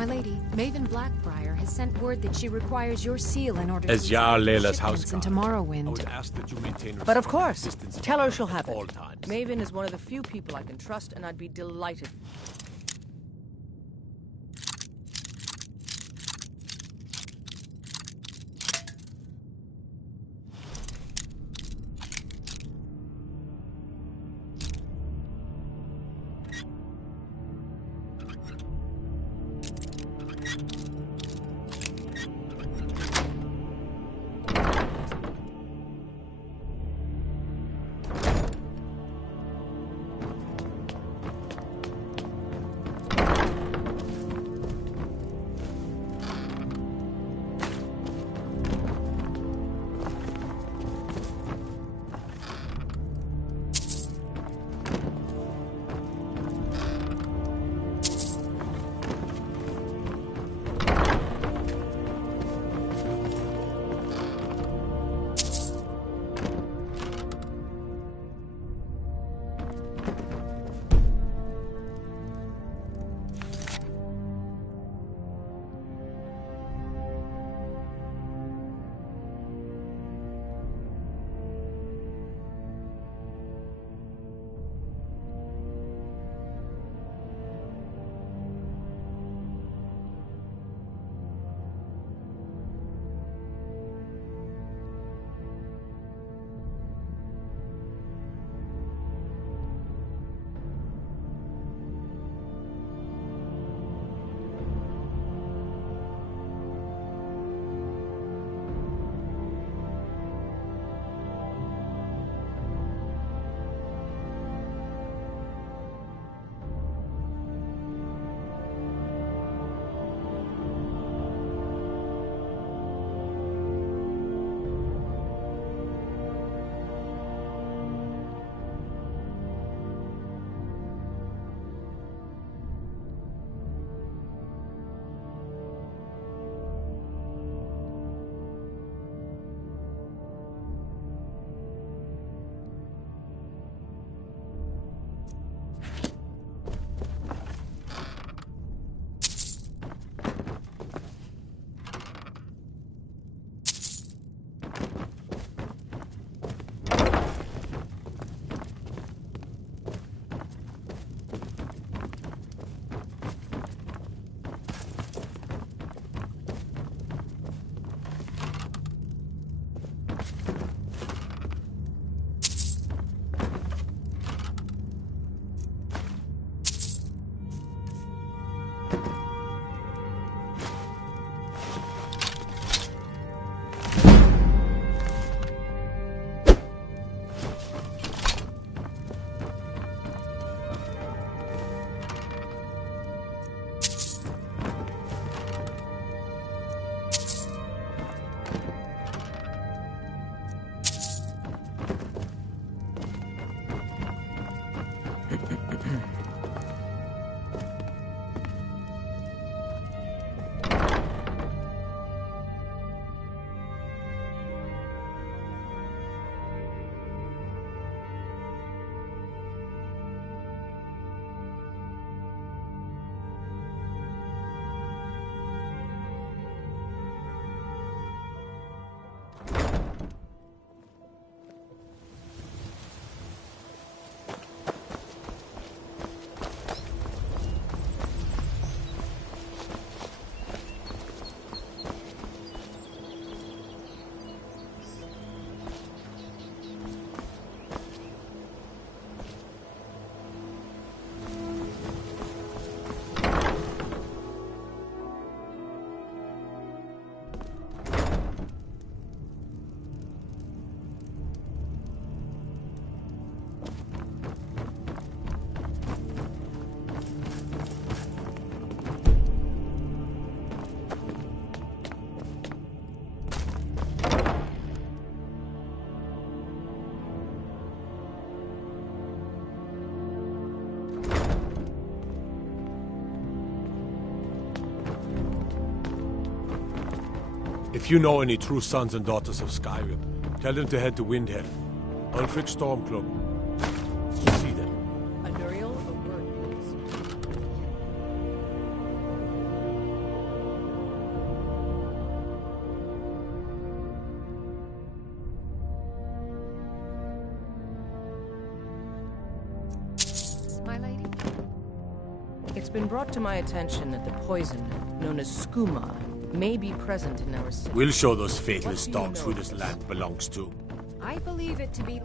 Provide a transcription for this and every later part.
My lady, Maven Blackbriar has sent word that she requires your seal in order to As Jarl Layla's shipments houseguard, into I Morrowind. would ask that you maintain But of respect course, and distance tell from her she'll at have it. all times. Maven is one of the few people I can trust, and I'd be delighted. If you know any true sons and daughters of Skyrim, tell them to head to Windhelm. Ulfric Storm Club. See them. Anuriel, a word, please. my lady? It's been brought to my attention that the poison, known as skooma, may be present in our city. We'll show those faithless What do you dogs know who of this this? land belongs to. I believe it to be...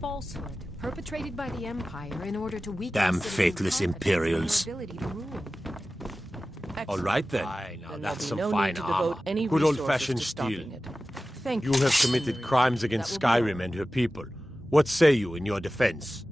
falsehood perpetrated by the Empire in order to weaken Damn citizen faithless confidence Imperials. in their ability to rule. All right then. Aye, Now then that's some there'll be no fine need to armor. devote any Good resources old-fashioned to steel. stopping it. Thank You have committed Maria. crimes against That will be all. Skyrim and her people. What say you in your defense?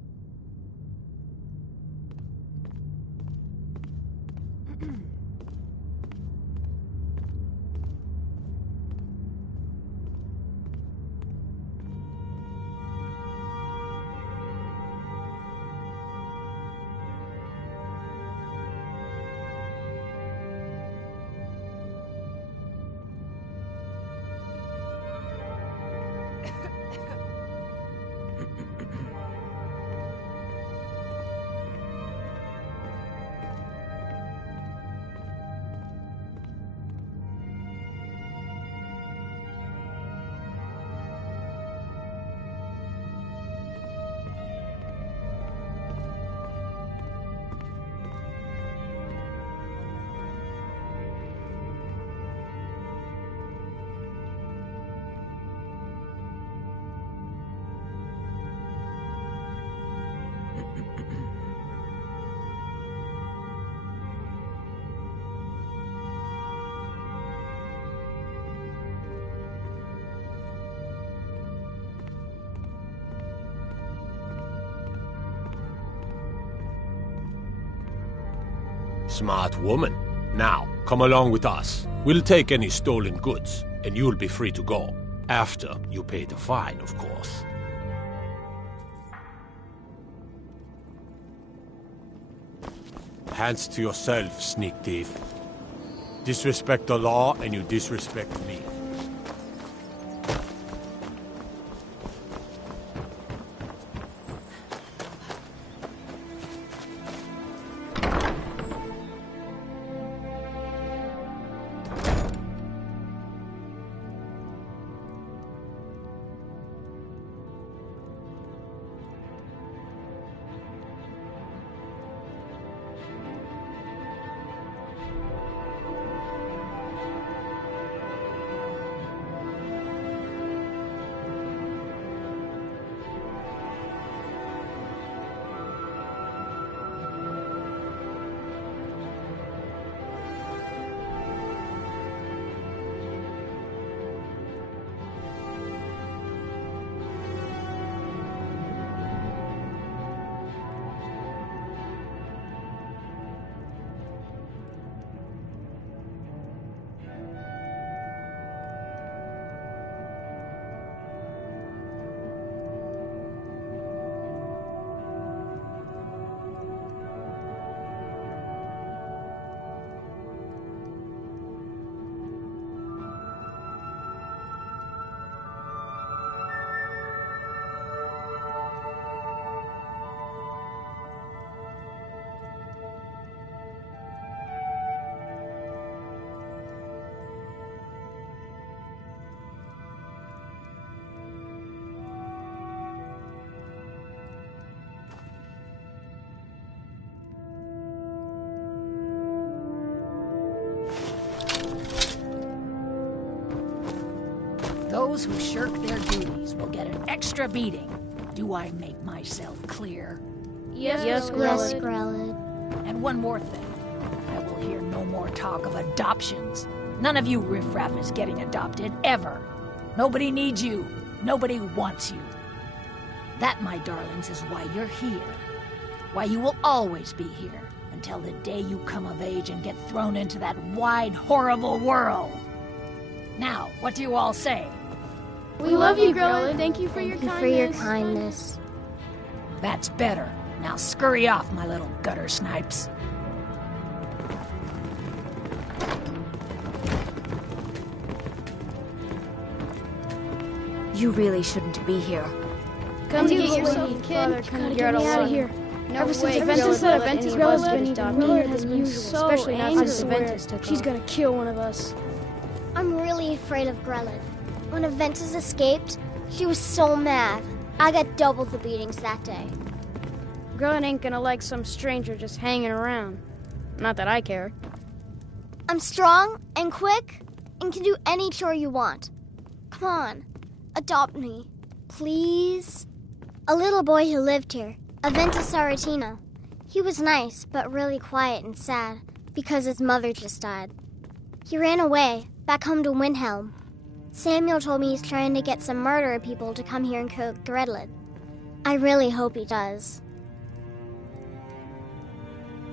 Smart woman. Now, come along with us. We'll take any stolen goods, and you'll be free to go. After you pay the fine, of course. Hands to yourself, sneak thief. Disrespect the law, and you disrespect me. Those who shirk their duties will get an extra beating. Do I make myself clear? Yes, Grelid. And one more thing. I will hear no more talk of adoptions. None of you riffraff is getting adopted, ever. Nobody needs you. Nobody wants you. That, my darlings, is why you're here. Why you will always be here, until the day you come of age and get thrown into that wide, horrible world. Now, what do you all say? We love you, Grelid. Thank you for your kindness. For your kindness. That's better. Now scurry off, my little gutter snipes. You really shouldn't be here. Come to get yourself a kid. Come get me out of here. Ever since Aventus said Aventus was been even meaner than usual, especially now since Aventus took off. She's gonna kill one of us. I'm really afraid of Grelid. When Aventus escaped, she was so mad. I got double the beatings that day. Grelid ain't gonna like some stranger just hanging around. Not that I care. I'm strong and quick and can do any chore you want. Come on, adopt me, please. A little boy who lived here, Aventus Aretino. He was nice, but really quiet and sad because his mother just died. He ran away, back home to Windhelm. Samuel told me he's trying to get some murderer people to come here and kill Grelid. I really hope he does.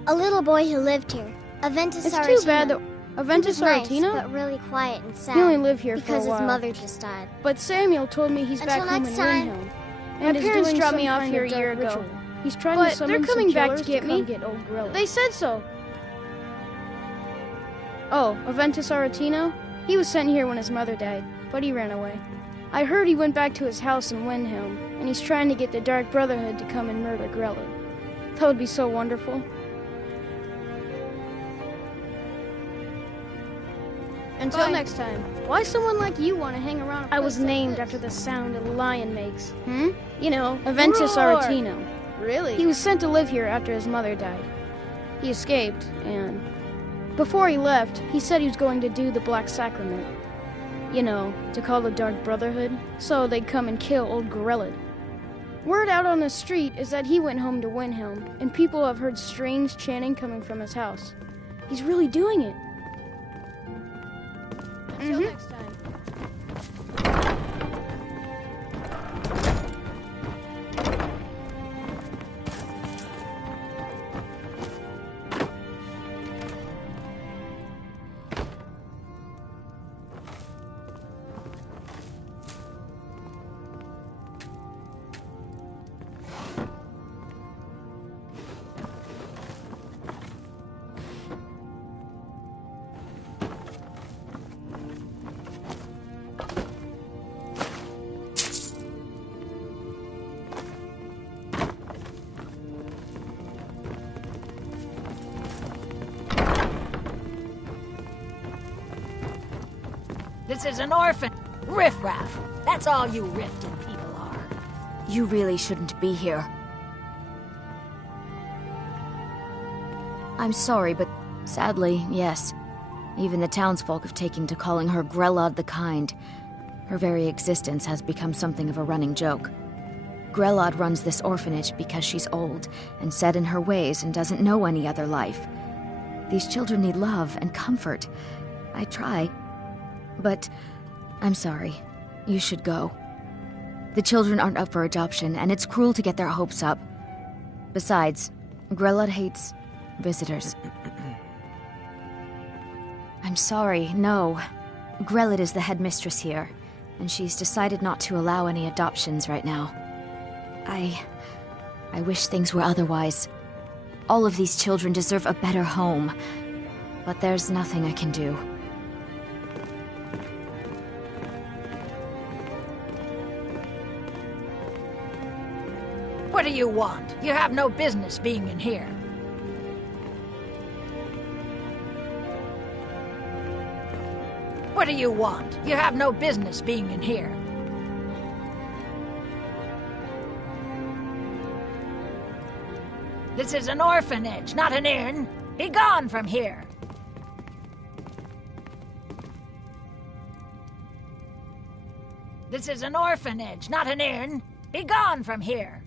A little boy who lived here, Aventus Aretino. It's too bad that Aventus Aretino? Nice, but really quiet and sad. He only lived here for a because while. his mother just died. But Samuel told me he's Until back home in next time. Windhelm. My parents dropped me off here a year ago. He's trying to summon they're coming back to get me. Get old Grelid. They said so. Oh, Aventus Aretino? He was sent here when his mother died, but he ran away. I heard he went back to his house in Windhelm, and he's trying to get the Dark Brotherhood to come and murder Grelid. That would be so wonderful. Until next time, why someone like you want to hang around? I was named after the sound a lion makes. You know, Aventus Aretino. Really? He was sent to live here after his mother died. He escaped, and before he left, he said he was going to do the Black Sacrament. You know, to call the Dark Brotherhood, so they'd come and kill old Grelid. Word out on the street is that he went home to Windhelm, and people have heard strange chanting coming from his house. He's really doing it. Until next time. This is an orphan. Riffraff. That's all you Riften people are. You really shouldn't be here. I'm sorry, but sadly, yes. Even the townsfolk have taken to calling her Grelod the Kind. Her very existence has become something of a running joke. Grelod runs this orphanage because she's old and set in her ways and doesn't know any other life. These children need love and comfort. I try. But I'm sorry. You should go. The children aren't up for adoption, and it's cruel to get their hopes up. Besides, Grelod hates visitors. I'm sorry, no. Grelod is the headmistress here, and she's decided not to allow any adoptions right now. I wish things were otherwise. All of these children deserve a better home, but there's nothing I can do. What do you want? You have no business being in here. What do you want? You have no business being in here. This is an orphanage, not an inn. Be gone from here. This is an orphanage, not an inn. Be gone from here!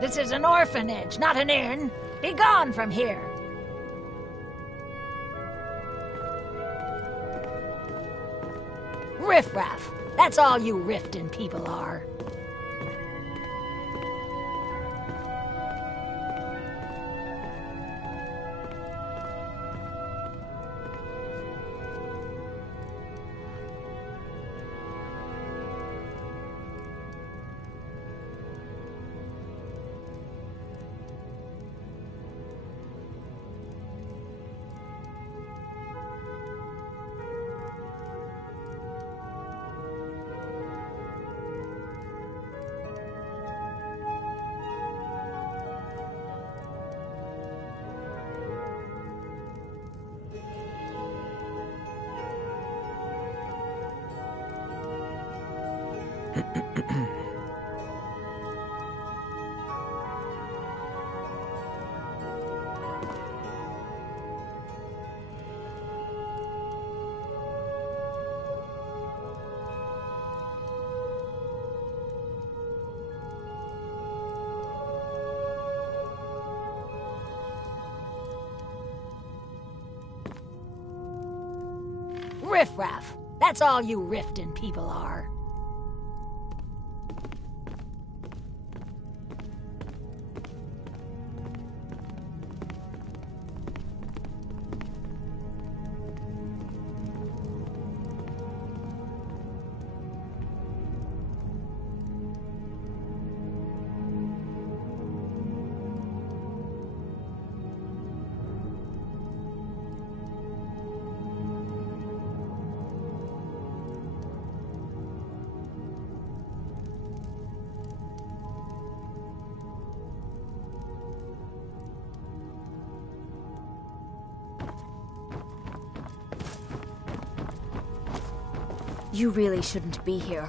This is an orphanage, not an inn. Be gone from here. Riffraff. That's all you Riften people are. Riffraff. That's all you Riften people are. You really shouldn't be here.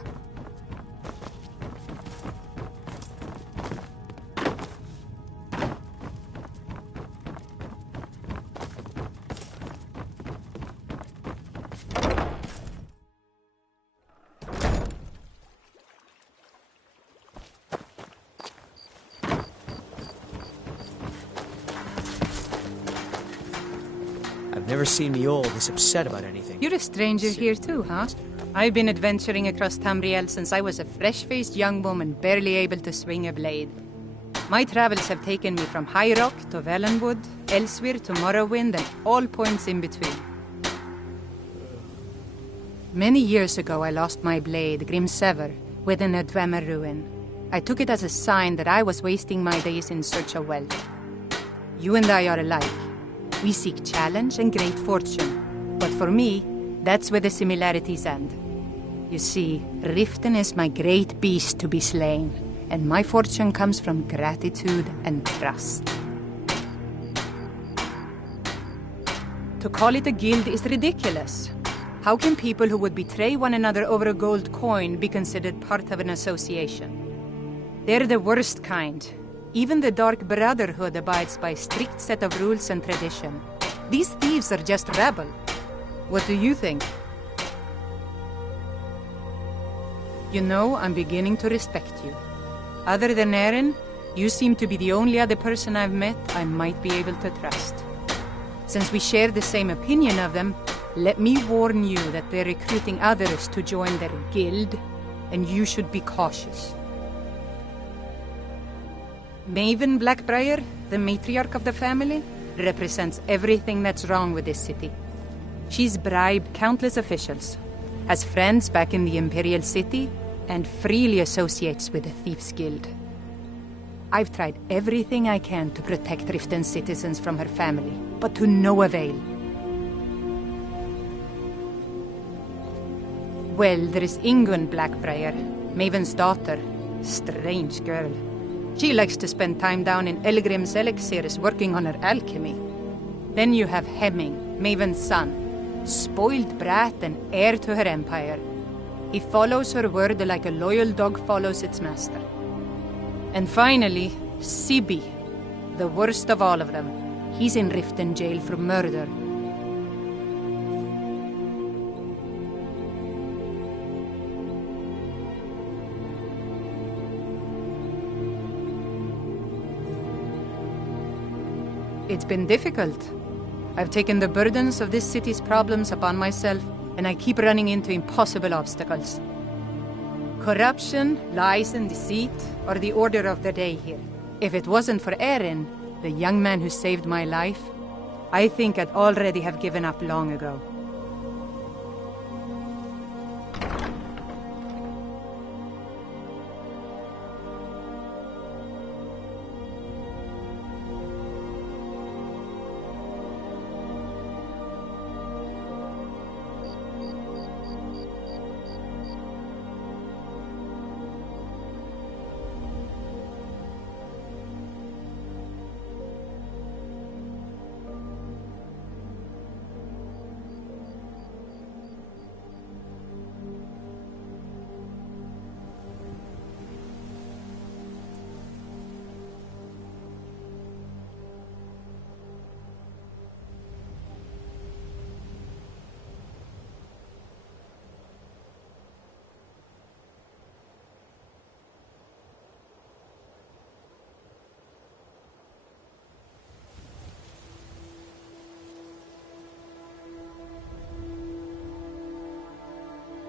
I've never seen Miol this upset about anything. You're a stranger here too, huh? I've been adventuring across Tamriel since I was a fresh-faced young woman barely able to swing a blade. My travels have taken me from High Rock to Valenwood, Elsewhere to Morrowind, and all points in between. Many years ago, I lost my blade, Grimsever, within a Dwemer ruin. I took it as a sign that I was wasting my days in search of wealth. You and I are alike. We seek challenge and great fortune. But for me, that's where the similarities end. You see, Riften is my great beast to be slain, and my fortune comes from gratitude and trust. To call it a guild is ridiculous. How can people who would betray one another over a gold coin be considered part of an association? They're the worst kind. Even the Dark Brotherhood abides by a strict set of rules and tradition. These thieves are just rabble. What do you think? You know, I'm beginning to respect you. Other than Erin, you seem to be the only other person I've met I might be able to trust. Since we share the same opinion of them, let me warn you that they're recruiting others to join their guild, and you should be cautious. Maven Blackbriar, the matriarch of the family, represents everything that's wrong with this city. She's bribed countless officials, has friends back in the Imperial City, and freely associates with the Thieves' Guild. I've tried everything I can to protect Riften's citizens from her family, but to no avail. Well, there is Ingun Blackbriar, Maven's daughter. Strange girl. She likes to spend time down in Elgrim's elixirs working on her alchemy. Then you have Hemming, Maven's son, spoiled brat and heir to her empire. He follows her word like a loyal dog follows its master. And finally, Sibi, the worst of all of them. He's in Riften jail for murder. It's been difficult. I've taken the burdens of this city's problems upon myself, and I keep running into impossible obstacles. Corruption, lies and deceit are the order of the day here. If it wasn't for Erin, the young man who saved my life, I think I'd already have given up long ago.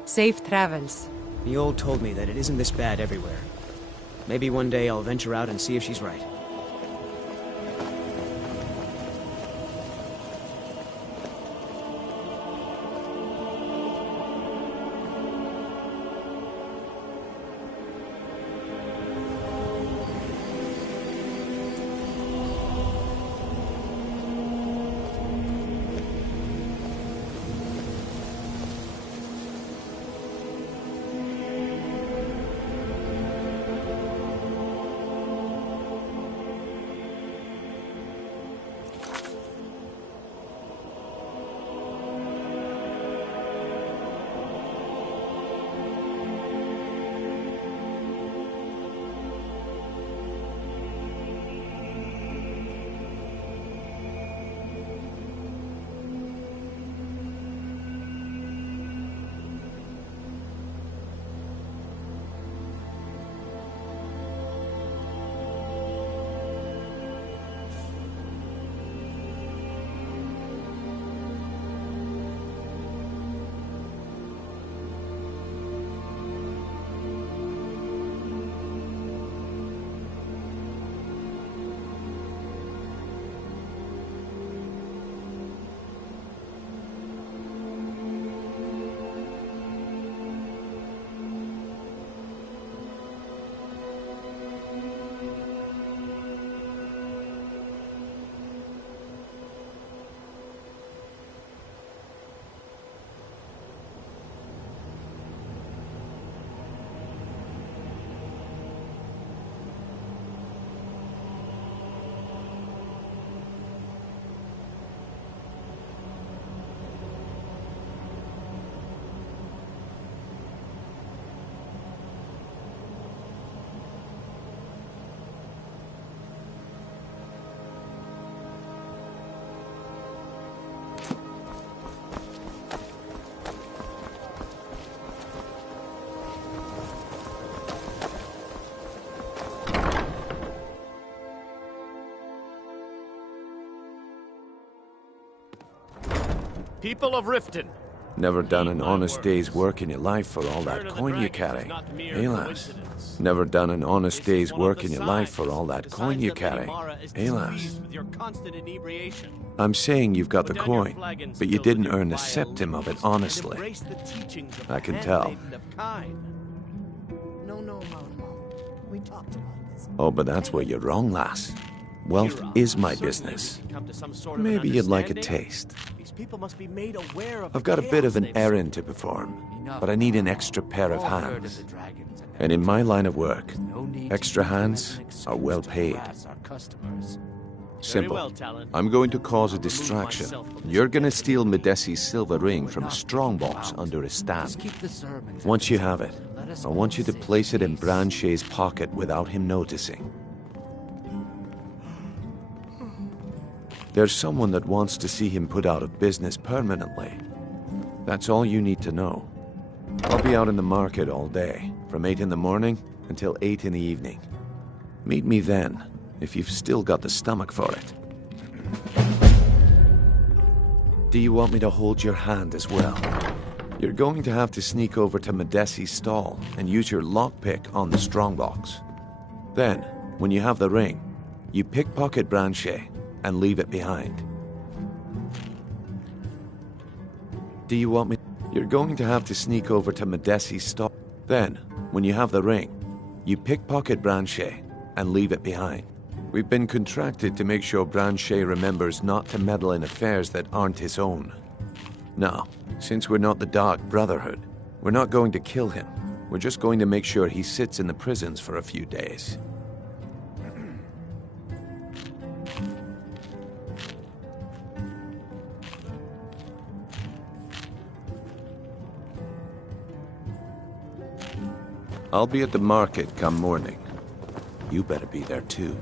Safe travels. Miol told me that it isn't this bad everywhere. Maybe one day I'll venture out and see if she's right. People of Riften. Never done an honest day's work in your life for all that coin you carry. Eh, lass? Never done an honest day's work in your life for all that coin you carry. Eh, lass? I'm saying you've got the coin, but you didn't earn the septim of it honestly. I can tell. Oh, but that's where you're wrong, lass. Wealth is my business. Maybe you'd like a taste. I've got a bit of an errand to perform, but I need an extra pair of hands. And in my line of work, extra hands are well paid. Simple. I'm going to cause a distraction. You're going to steal Medesi's silver ring from a strongbox under a stand. Once you have it, I want you to place it in Branche's pocket without him noticing. There's someone that wants to see him put out of business permanently. That's all you need to know. I'll be out in the market all day, from 8 in the morning until 8 in the evening. Meet me then, if you've still got the stomach for it. Do you want me to hold your hand as well? You're going to have to sneak over to Medesi's stall and use your lockpick on the strongbox. Then, when you have the ring, you pickpocket Branche and leave it behind. Do you want me? You're going to have to sneak over to Medesi's stall. Then, when you have the ring, you pickpocket Branche and leave it behind. We've been contracted to make sure Branche remembers not to meddle in affairs that aren't his own. Now, since we're not the Dark Brotherhood, we're not going to kill him. We're just going to make sure he sits in the prisons for a few days. I'll be at the market come morning. You better be there too.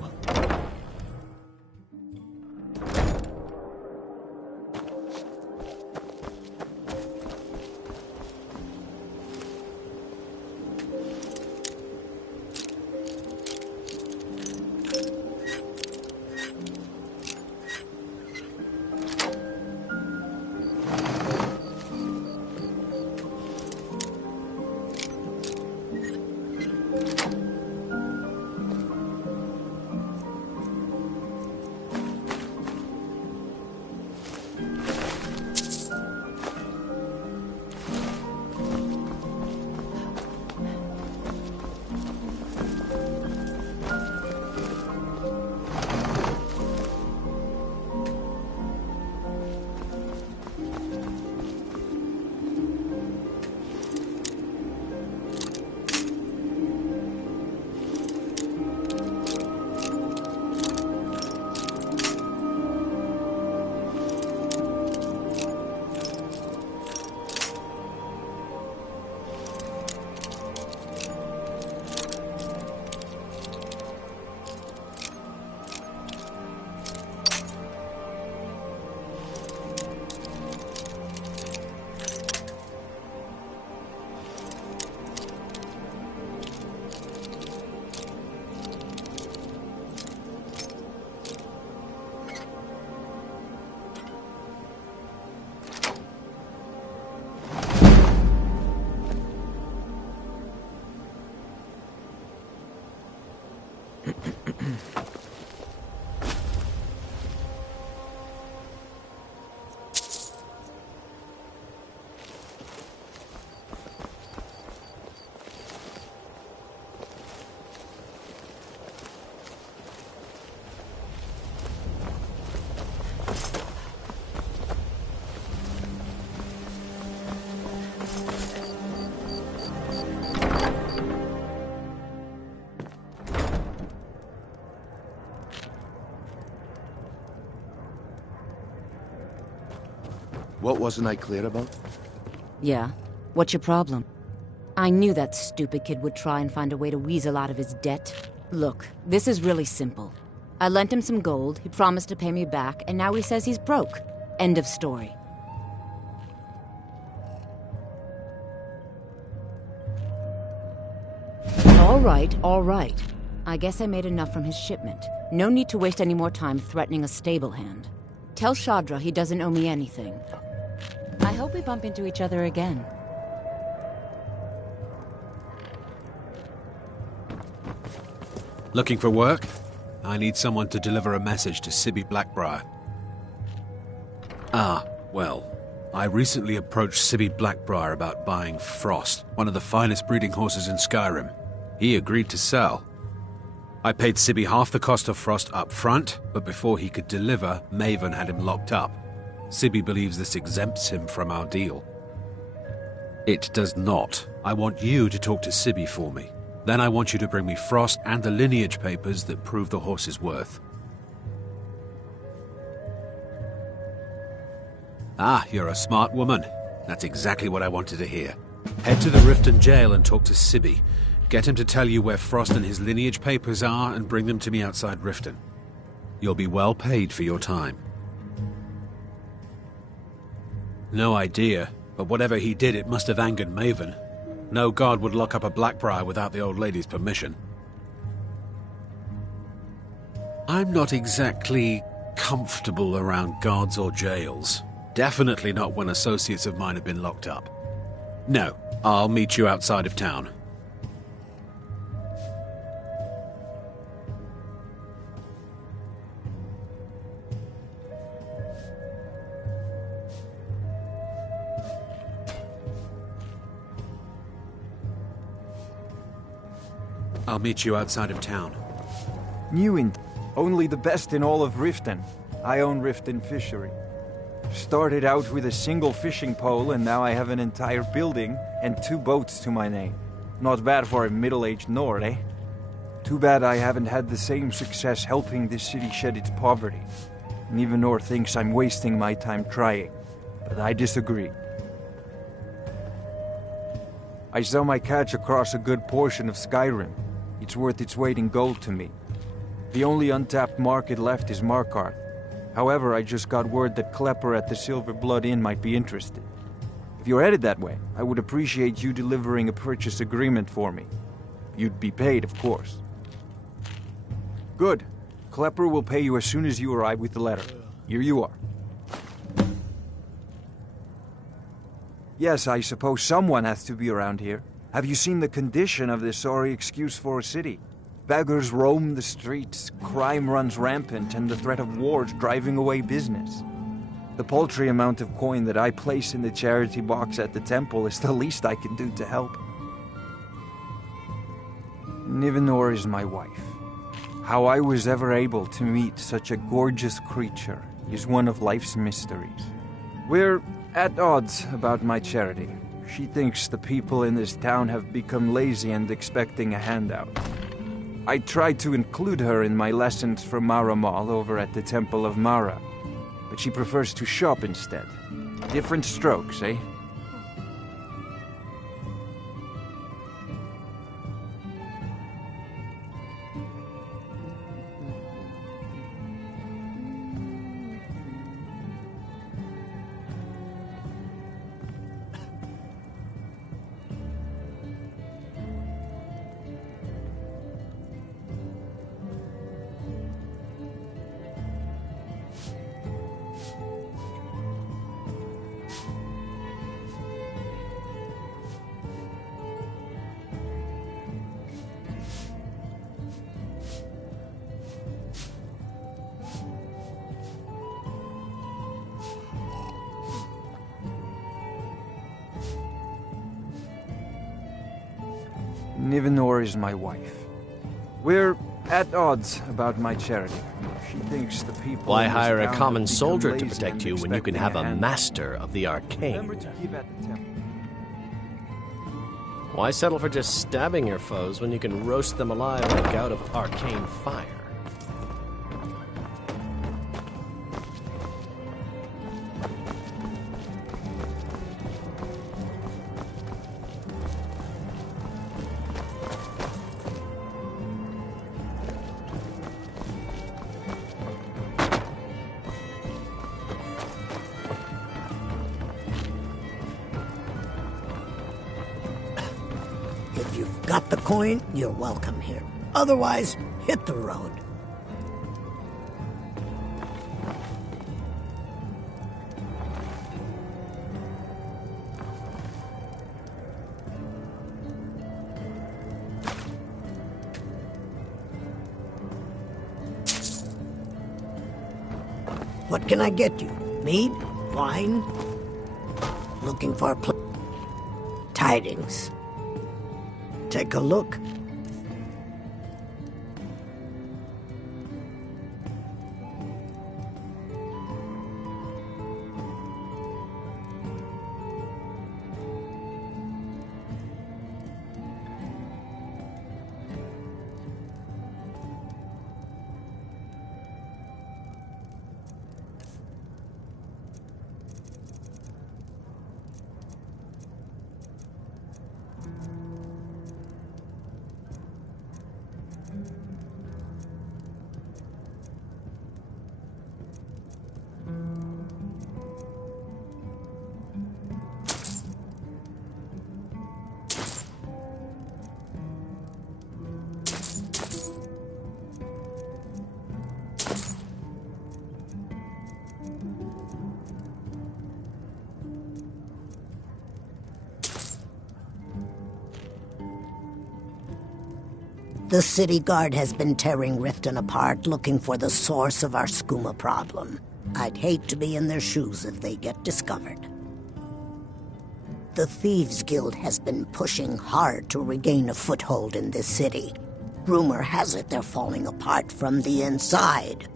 What wasn't I clear about? Yeah? What's your problem? I knew that stupid kid would try and find a way to weasel out of his debt. Look, this is really simple. I lent him some gold, he promised to pay me back, and now he says he's broke. End of story. All right. I guess I made enough from his shipment. No need to waste any more time threatening a stable hand. Tell Shadra he doesn't owe me anything. hope we bump into each other again. Looking for work? I need someone to deliver a message to Sibby Blackbriar. Ah, well, I recently approached Sibby Blackbriar about buying Frost, one of the finest breeding horses in Skyrim. He agreed to sell. I paid Sibby half the cost of Frost up front, but before he could deliver, Maven had him locked up. Sibby believes this exempts him from our deal. It does not. I want you to talk to Sibby for me. Then I want you to bring me Frost and the lineage papers that prove the horse's worth. Ah, you're a smart woman. That's exactly what I wanted to hear. Head to the Riften jail and talk to Sibby. Get him to tell you where Frost and his lineage papers are and bring them to me outside Riften. You'll be well paid for your time. No idea, but whatever he did, it must have angered Maven. No guard would lock up a Blackbriar without the old lady's permission. I'm not exactly comfortable around guards or jails. Definitely not when associates of mine have been locked up. No, I'll meet you outside of town. I'll meet you outside of town. Only the best in all of Riften. I own Riften Fishery. Started out with a single fishing pole and now I have an entire building and 2 boats to my name. Not bad for a middle-aged Nord, eh? Too bad I haven't had the same success helping this city shed its poverty. Nivenor thinks I'm wasting my time trying, but I disagree. I sell my catch across a good portion of Skyrim. It's worth its weight in gold to me. The only untapped market left is Markarth. However, I just got word that Klepper at the Silver Blood Inn might be interested. If you're headed that way, I would appreciate you delivering a purchase agreement for me. You'd be paid, of course. Good. Klepper will pay you as soon as you arrive with the letter. Here you are. Yes, I suppose someone has to be around here. Have you seen the condition of this sorry excuse for a city? Beggars roam the streets, crime runs rampant, and the threat of wars driving away business. The paltry amount of coin that I place in the charity box at the temple is the least I can do to help. Nivenor is my wife. How I was ever able to meet such a gorgeous creature is one of life's mysteries. We're at odds about my charity. She thinks the people in this town have become lazy and expecting a handout. I tried to include her in my lessons for Maramal over at the Temple of Mara, but she prefers to shop instead. Different strokes, eh? Nivenor is my wife. We're at odds about my charity. She thinks the people. Why in this hire a town common have become soldier to lazy protect and you when you can have a expecting hand. master of the arcane? Remember to keep at the temple. Why settle for just stabbing your foes when you can roast them alive with a gout of arcane fire? If you've got the coin, you're welcome here. Otherwise, hit the road. What can I get you? Mead? Wine? Looking for tidings. Take a look. The city guard has been tearing Riften apart, looking for the source of our skooma problem. I'd hate to be in their shoes if they get discovered. The Thieves Guild has been pushing hard to regain a foothold in this city. Rumor has it they're falling apart from the inside.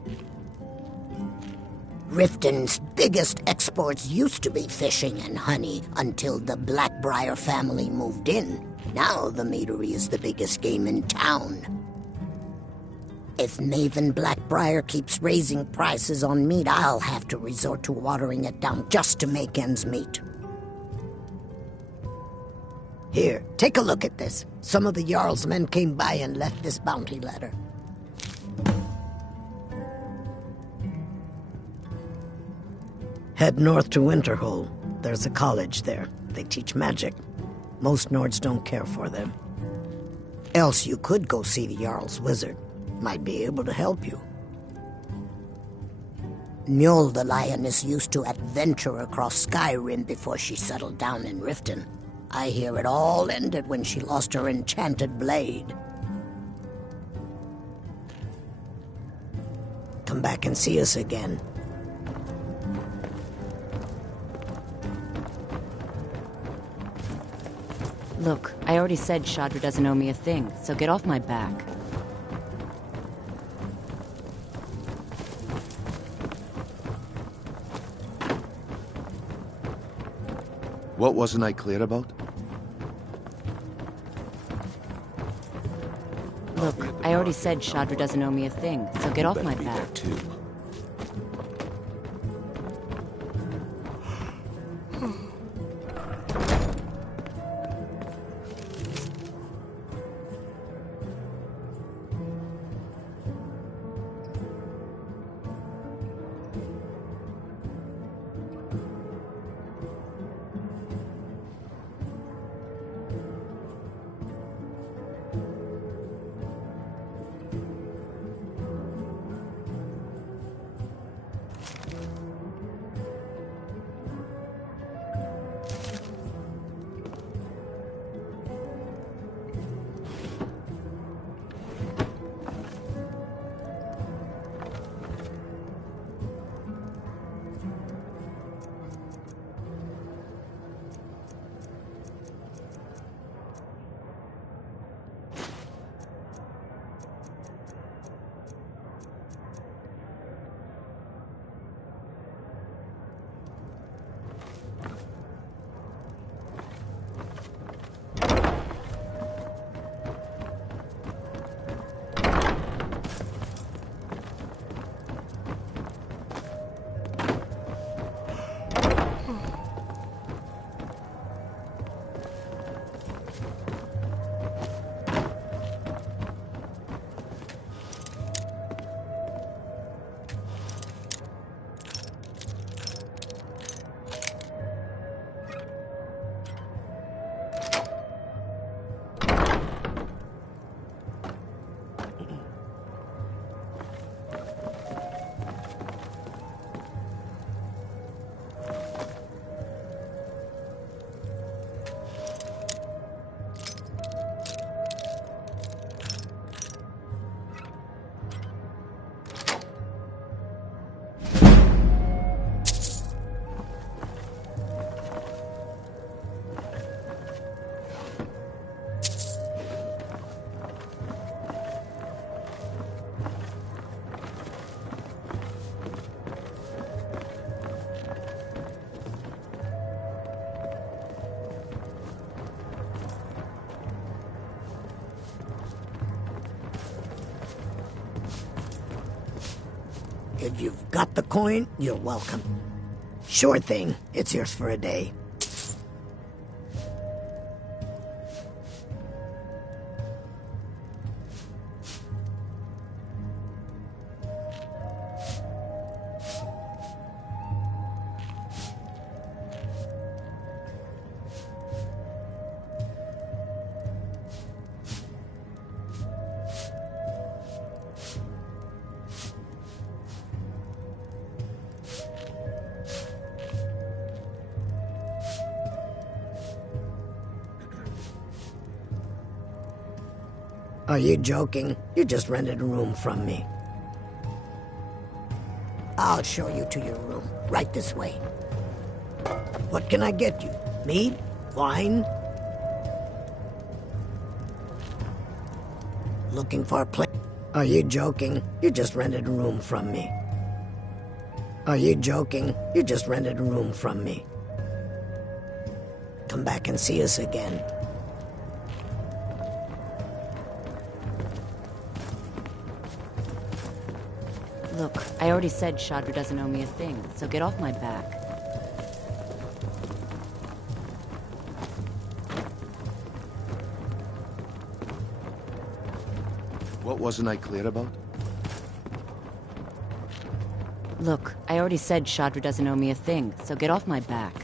Riften's biggest exports used to be fishing and honey until the Blackbriar family moved in. Now the meadery is the biggest game in town. If Maven Blackbriar keeps raising prices on meat, I'll have to resort to watering it down just to make ends meet. Here, take a look at this. Some of the Jarl's men came by and left this bounty letter. Head north to Winterhold. There's a college there. They teach magic. Most Nords don't care for them. Else you could go see the Jarl's wizard. Might be able to help you. Mjol the lioness used to adventure across Skyrim before she settled down in Riften. I hear it all ended when she lost her enchanted blade. Come back and see us again. Look, I already said Shadra doesn't owe me a thing, so get off my back. What wasn't I clear about? Look, I already said Shadra doesn't owe me a thing, so get off my back. Too. If you've got the coin, you're welcome. Sure thing. It's yours for a day. Are you joking? You just rented a room from me. I'll show you to your room. Right this way. What can I get you? Mead? Wine? Looking for a place? Are you joking? You just rented a room from me. Are you joking? You just rented a room from me. Come back and see us again. Look, I already said Shadra doesn't owe me a thing, so get off my back. What wasn't I clear about? Look, I already said Shadra doesn't owe me a thing, so get off my back.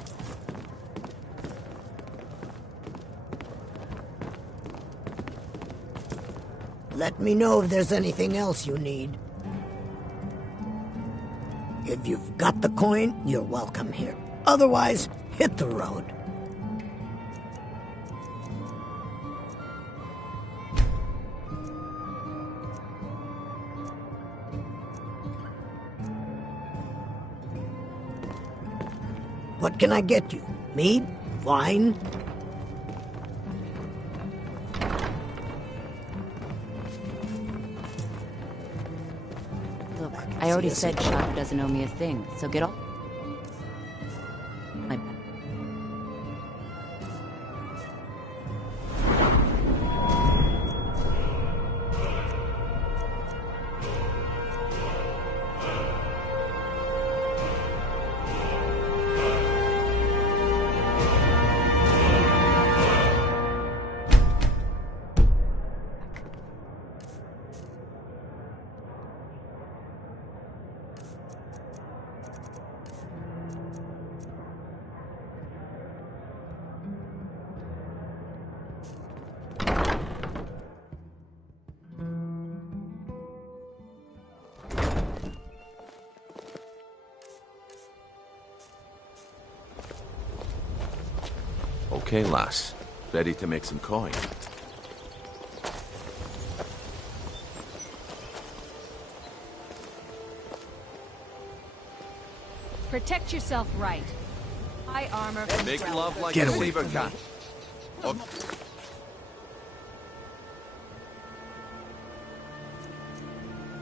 Let me know if there's anything else you need. If you've got the coin, you're welcome here. Otherwise, hit the road. What can I get you? Mead? Wine? Look, I already said Shadra doesn't owe me a thing, so get off my back. Okay, lass. Ready to make some coin. Protect yourself right. High armor. Make love like Get a away beaver from cat. Oh.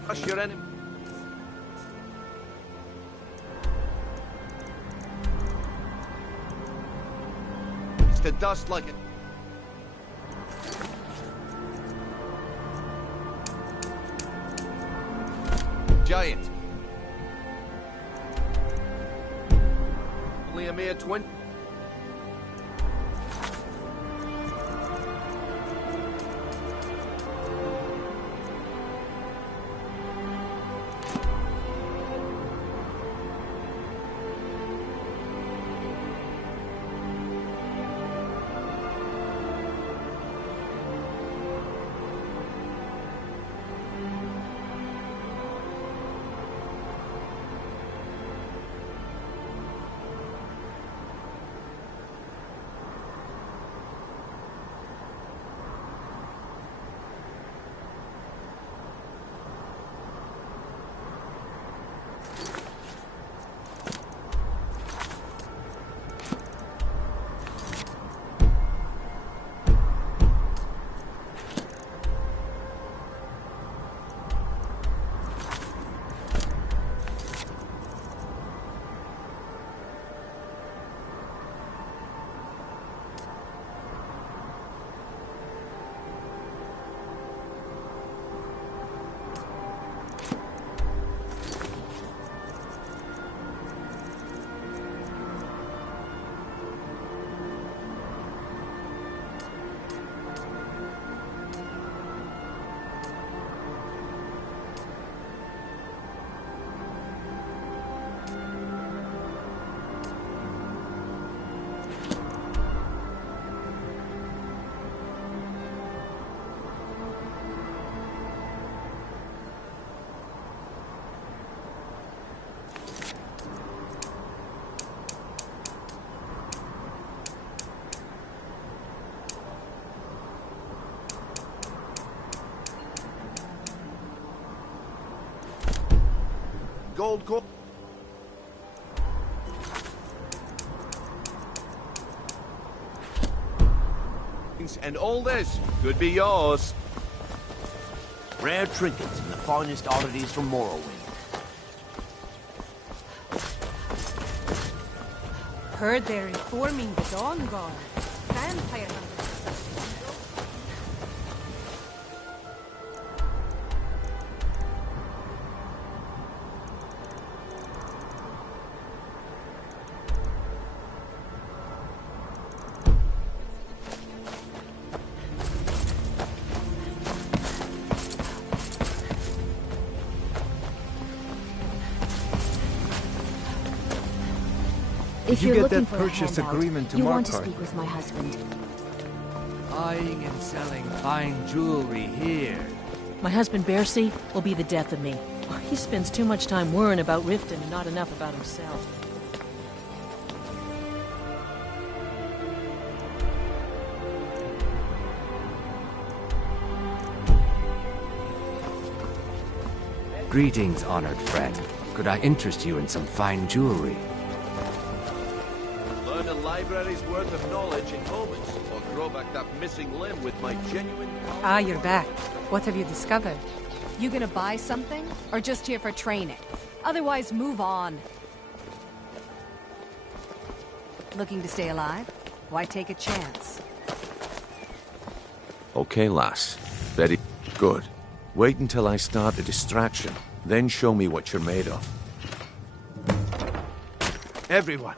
Crush your enemy. It's to dust like it. Giant. Only a mere 20. gold coin. And all this could be yours. Rare trinkets and the finest oddities from Morrowind. Heard they're informing the Dawn Guard. Vampire hunters or something. If you you're get looking that for purchase a handout, agreement you want to tomorrow? speak with my husband. Buying and selling fine jewelry here. My husband, Bercy, will be the death of me. He spends too much time worrying about Riften and not enough about himself. Greetings, honored friend. Could I interest you in some fine jewelry? Learn a library's worth of knowledge in moments, or grow back that missing limb with my genuine... Ah, you're back. What have you discovered? You gonna buy something? Or just here for training? Otherwise, move on. Looking to stay alive? Why take a chance? Okay, lass. Very good. Wait until I start the distraction, then show me what you're made of. Everyone,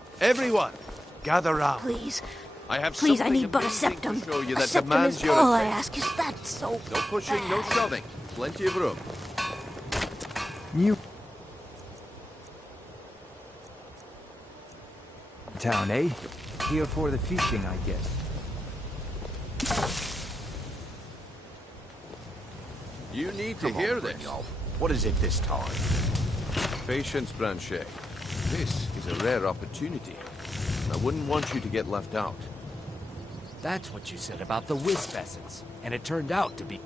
gather round. Please. I have Please, I something need but a amazing septum. to show you A that septum demands is your all I attention. ask. Is that so? No pushing, no shoving. Plenty of room. New town, eh? Here for the fishing, I guess. You need to hear this. What is it this time? Patience, Branchet. This is a rare opportunity. I wouldn't want you to get left out. That's what you said about the wisp essence, and it turned out to be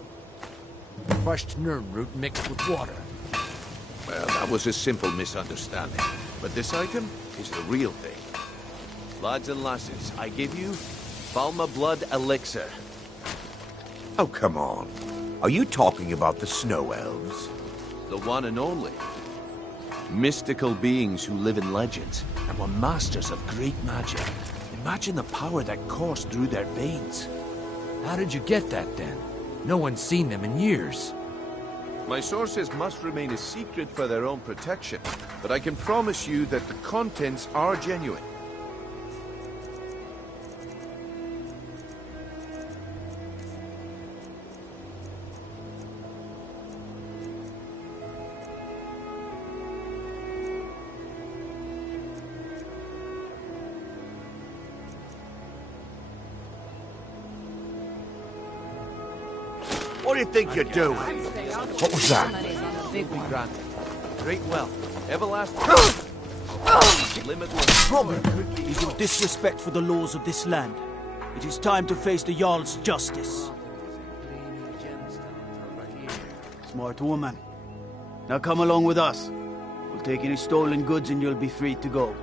crushed nerm root mixed with water. Well, that was a simple misunderstanding. But this item is the real thing. Lads and lasses, I give you Falma Blood Elixir. Oh, come on. Are you talking about the snow elves? The one and only. Mystical beings who live in legends and were masters of great magic. Imagine the power that coursed through their veins. How did you get that, then? No one's seen them in years. My sources must remain a secret for their own protection, but I can promise you that the contents are genuine. What do you think you're doing? What was that? Great wealth, everlasting, limitless. Problem is your disrespect for the laws of this land. It is time to face the Jarl's justice. Smart woman. Now come along with us. We'll take any stolen goods and you'll be free to go.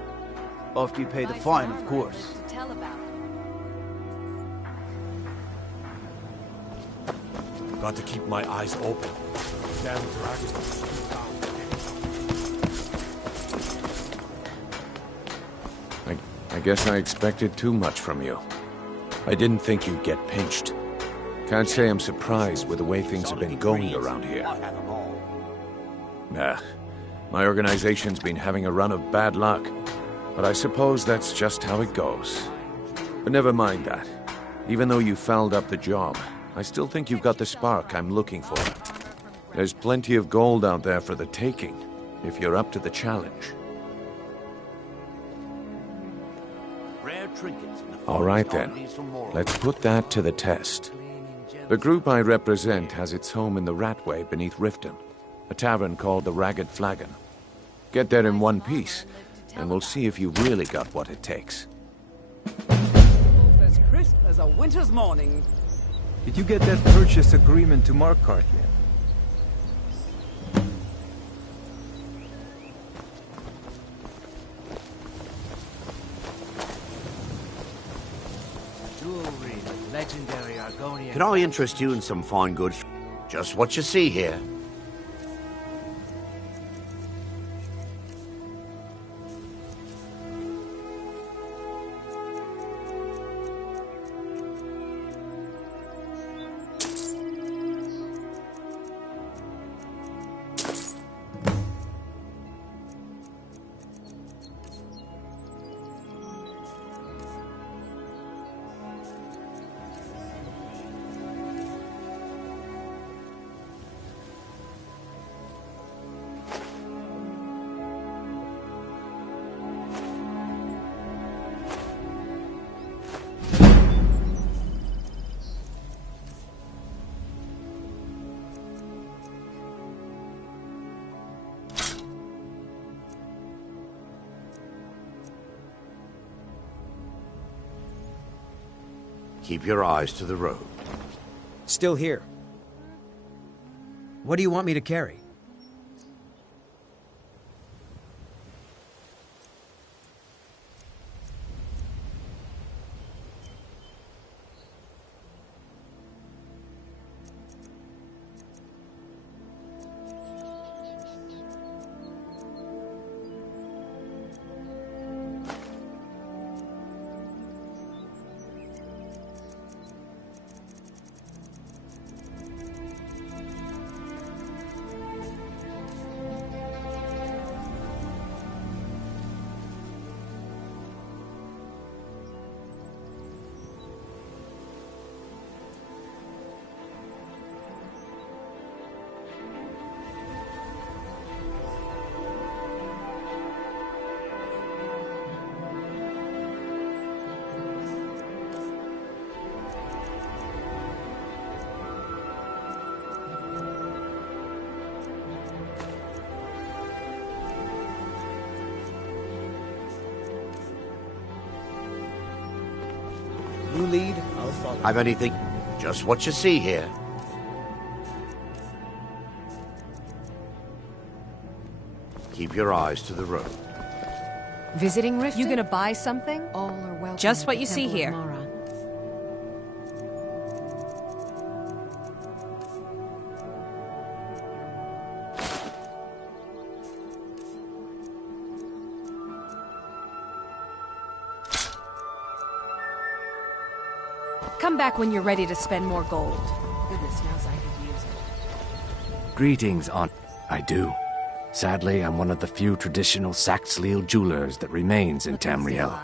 After you pay the fine, of course. Got to keep my eyes open. Damn dragons. I guess I expected too much from you. I didn't think you'd get pinched. Can't say I'm surprised with the way things have been going around here. Nah, my organization's been having a run of bad luck. But I suppose that's just how it goes. But never mind that. Even though you fouled up the job, I still think you've got the spark I'm looking for. There's plenty of gold out there for the taking, if you're up to the challenge. Rare trinkets. All right then, let's put that to the test. The group I represent has its home in the Ratway beneath Riften, a tavern called the Ragged Flagon. Get there in one piece, and we'll see if you really got what it takes. As crisp as a winter's morning. Did you get that purchase agreement to Markarth yet? legendary Argonian. Can I interest you in some fine goods? Just what you see here. Keep your eyes to the road. Still here. What do you want me to carry? You lead, I'll follow. Have anything? Just what you see here. Keep your eyes to the road. Visiting Rift? You gonna buy something? All are welcome. Just what you see here. Come back when you're ready to spend more gold. Goodness knows I could use it. Greetings, Aunt. I do. Sadly, I'm one of the few traditional Saxhleel jewelers that remains in Tamriel.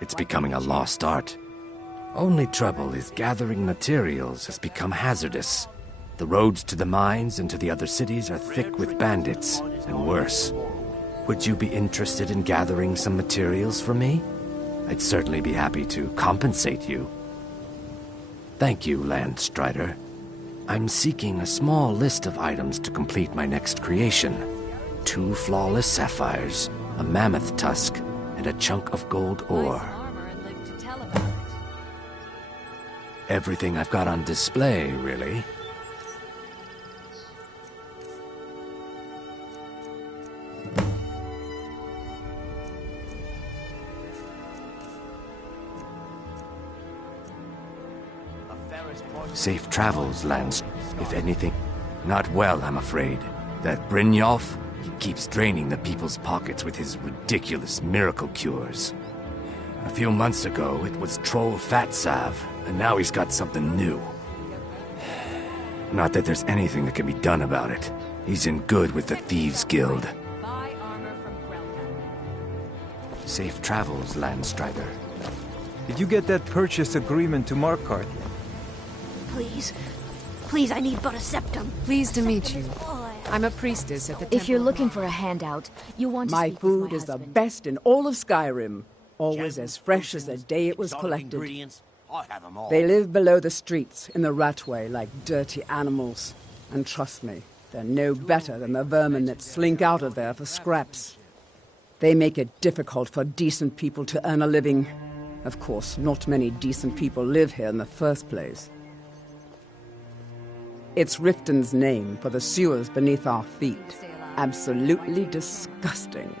It's becoming a lost art. Only trouble is gathering materials has become hazardous. The roads to the mines and to the other cities are thick with bandits, and worse. Would you be interested in gathering some materials for me? I'd certainly be happy to compensate you. Thank you, Landstrider. I'm seeking a small list of items to complete my next creation. 2 flawless sapphires, a mammoth tusk, and a chunk of gold ore. Everything I've got on display, really. Safe travels, Lance. If anything, not well, I'm afraid. That Brynjolf, he keeps draining the people's pockets with his ridiculous miracle cures. A few months ago, it was Troll Fatsav, and now he's got something new. Not that there's anything that can be done about it. He's in good with the Thieves Guild. Safe travels, Landstrider. Did you get that purchase agreement to Markarth? Please. Please, I need but a septum. Pleased to meet you. I'm a priestess at the temple. If you're looking for a handout, you'll want to My speak food with my is the husband. best in all of Skyrim. Always as fresh as the day it was collected. They live below the streets, in the ratway, like dirty animals. And trust me, they're no better than the vermin that slink out of there for scraps. They make it difficult for decent people to earn a living. Of course, not many decent people live here in the first place. It's Riften's name for the sewers beneath our feet. Absolutely disgusting.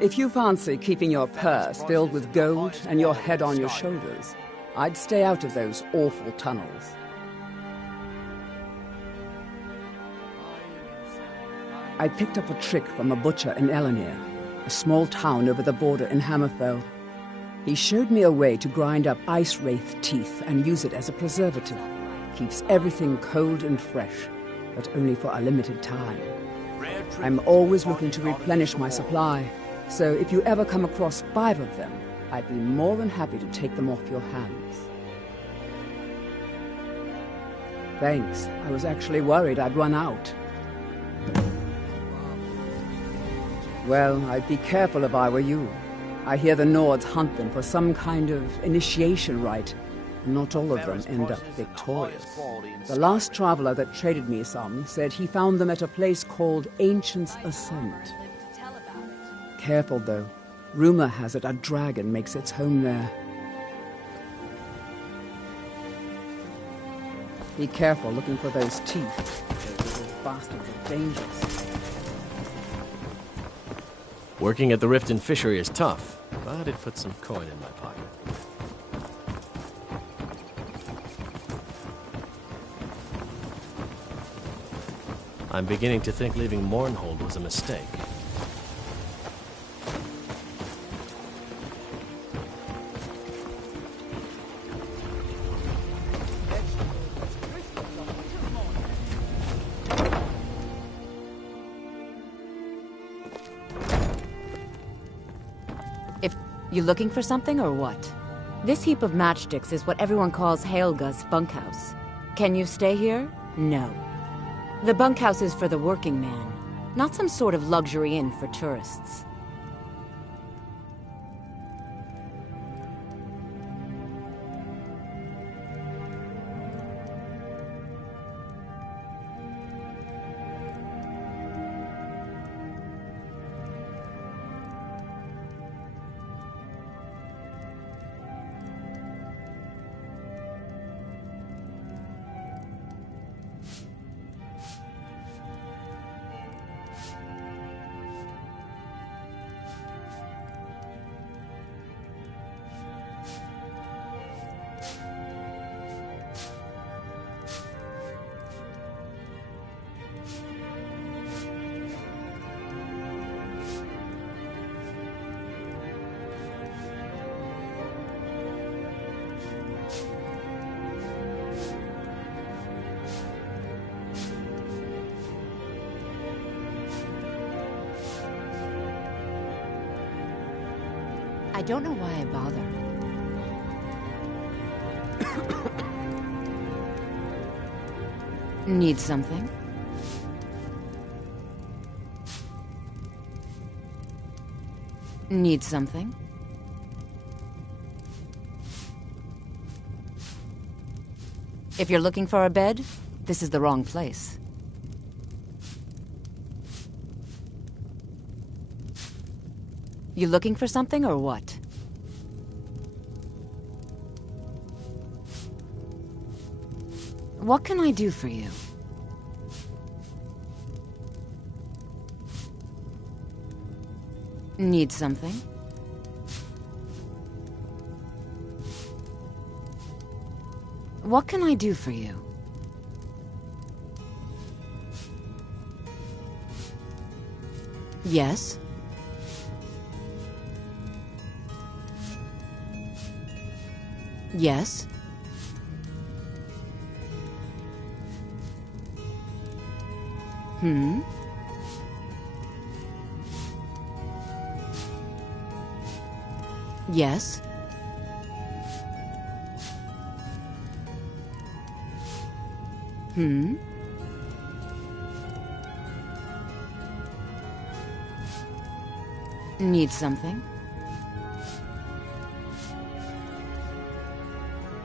If you fancy keeping your purse filled with gold and your head on your shoulders, I'd stay out of those awful tunnels. I picked up a trick from a butcher in Elenir, a small town over the border in Hammerfell. He showed me a way to grind up ice wraith teeth and use it as a preservative. Keeps everything cold and fresh, but only for a limited time. I'm always looking to replenish my supply, so if you ever come across 5 of them, I'd be more than happy to take them off your hands. Thanks. I was actually worried I'd run out. Well, I'd be careful if I were you. I hear the Nords hunt them for some kind of initiation rite, and not all of them end up victorious. The last traveler that traded me some said he found them at a place called Ancient's Ascent. Careful, though. Rumor has it a dragon makes its home there. Be careful looking for those teeth. Those little bastards are dangerous. Working at the Riften fishery is tough, but it puts some coin in my pocket. I'm beginning to think leaving Mournhold was a mistake. You looking for something or what? This heap of matchsticks is what everyone calls Helga's bunkhouse. Can you stay here? No. The bunkhouse is for the working man, not some sort of luxury inn for tourists. I don't know why I bother. Need something? Need something? If you're looking for a bed, this is the wrong place. You looking for something or what? What can I do for you? Need something? What can I do for you? Yes? Yes? Yes? Need something?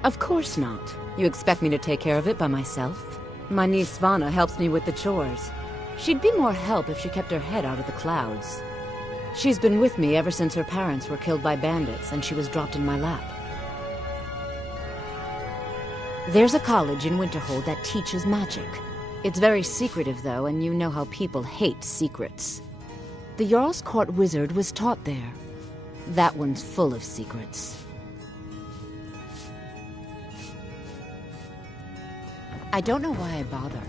Of course not. You expect me to take care of it by myself? My niece Svana helps me with the chores. She'd be more help if she kept her head out of the clouds. She's been with me ever since her parents were killed by bandits and she was dropped in my lap. There's a college in Winterhold that teaches magic. It's very secretive, though, and you know how people hate secrets. The Jarl's Court wizard was taught there. That one's full of secrets. I don't know why I bother.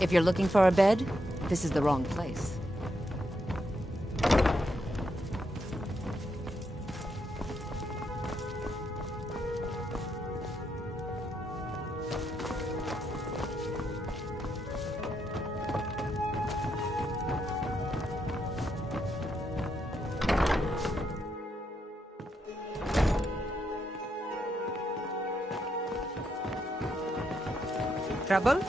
If you're looking for a bed, this is the wrong place. Trouble?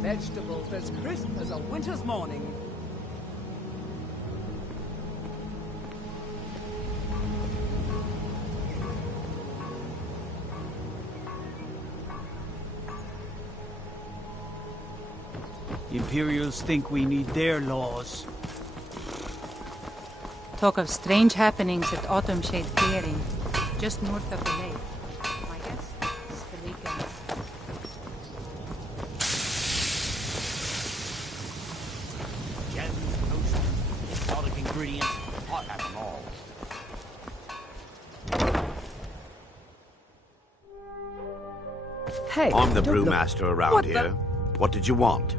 Vegetables as crisp as a winter's morning. The Imperials think we need their laws. Talk of strange happenings at Autumnshade Clearing, just north of the lake. My guess? Skalika. Gems, potions, exotic ingredients. I have them all. Hey, I'm the don't look- brewmaster around What here. What did you want?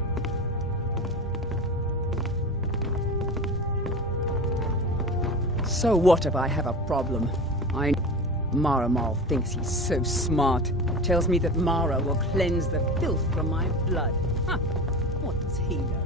So what if I have a problem? Maramal thinks he's so smart. Tells me that Mara will cleanse the filth from my blood. Huh. What does he know?